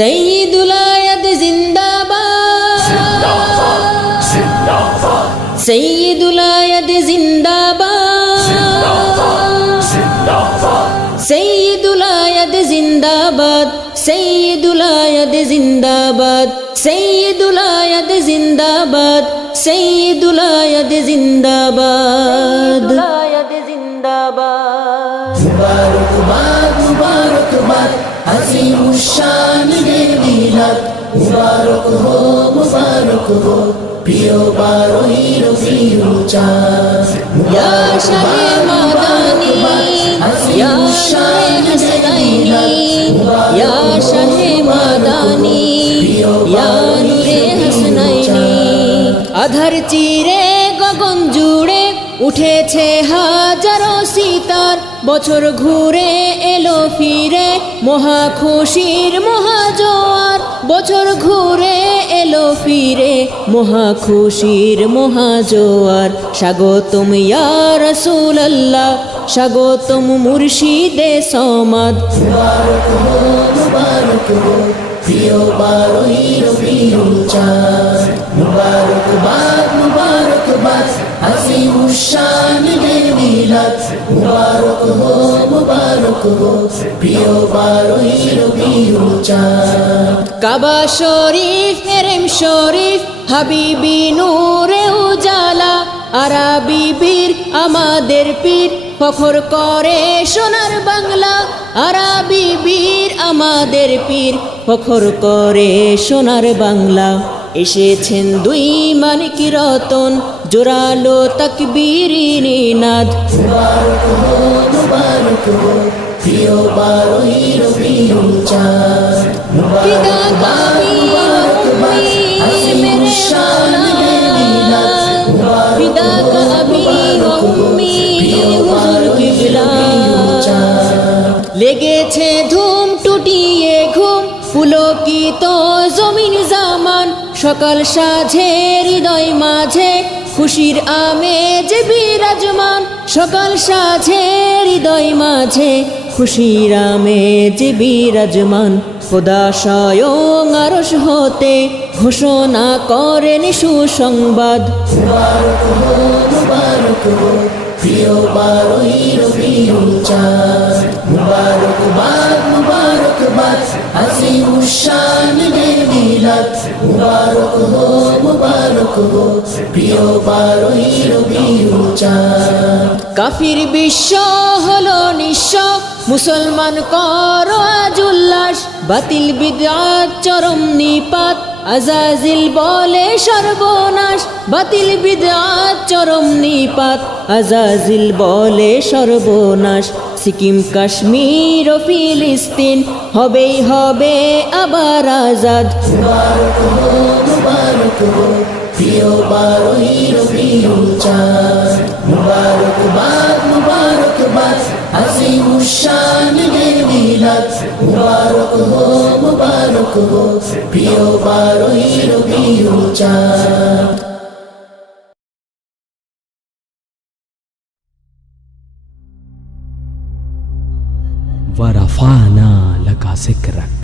সৈয়দুল আয়াদ জিন্দাবাদ, সৈয়দুল আয়াদ জিন্দাবাদ, সৈয়দুল আয়াদ জিন্দাবাদ, সৈয়দুল আয়াদ জিন্দাবাদ, সৈয়দুল আয়াদ জিন্দাবাদ, সৈয়দুল আয়াদ জিন্দাবাদ, আয়াদ জিন্দাবাদ। মুবারকবাদ মুবারকবাদ আজিমুশ শান মিলাদ, মুবারক হো প্রিয় 12ই রবিউল চাঁদ। ইয়া শাহে মাদানী ইয়া শাহে হাসনাইনি, ইয়া শাহে মাদানী ইয়া নূরে হাসনাইনি। আধার চিরে গগন জুড়ে উঠেছে হাজারো সিতার, বছর ঘুরে এলো ফিরে মহা খুশির মহাজোয়ার, বছর ঘুরে এলো ফিরে মহা খুশির মহাজোয়ার। স্বাগতম ইয়া রাসূলুল্লাহ, স্বাগতম মুর্শিদে সমাদ। মুবারক হো প্রিয় 12ই রবিউল চাঁদ। মুবারকবাদ মুবারকবাদ আজিমুশ শান মিলাদ, মুবারক হো প্রিয় 12ই রবিউল চাঁদ। কাবা শরীফ হেরেম শরীফ হাবিবি নূরে উজালা, আরবি বীর আমাদের পীর ফখর করে সোনার বাংলা, আরবি বীর আমাদের পীর ফখর করে সোনার বাংলা। এসেছেন দুই মানিক রতন জোরালো তাকবীরি নিনাদ। মুবারক হো প্রিয় 12ই রবিউল চাঁদ। মুবারকবাদ মুবারকবাদ আজিমুশ শান মিলাদ, ফিদা কা আবি ওয়া উম্মি হুজুর কিবলা। লেগেছে ধুম টুটিয়ে ঘুম পুলকিত জমিন জামান, সকাল সাঝে হৃদয় মাঝে খুশির আমেজ বিরাজমান, সকাল সাঝে হৃদয় মাঝে খুশির আমেজ বিরাজমান। খোদা স্বয়ং আরশ হতে ঘোষণা করেন সুসংবাদ। মুবারক হো প্রিয় 12ই রবিউল চাঁদ। মুবারকবাদ মুবারকবাদ আজিমুশ শান মিলাদ, মুবারক হো প্রিয় 12ই রবিউল চাঁদ। কাফির বিশ্ব হলো নিঃস্ব, মুসলমান করো আজ উল্লাস, বাতিল বিদআত চরম নিপাত, আজাজিল বলে সর্বনাশ, বাতিল বিদআত চরম নিপাত, আজাজিল বলে সর্বনাশ। সিকিম কাশ্মীর ও ফিলিস্তিন হবেই হবে আবার আজাদ। মুবারক হো প্রিয় 12ই রবিউল চাঁদ। মুবারকবাদ মুবারকবাদ আজিমুশ শান মিলাদ, মুবারক হো প্রিয় 12ই রবিউল চাঁদ। ورفعنا لك ذكرك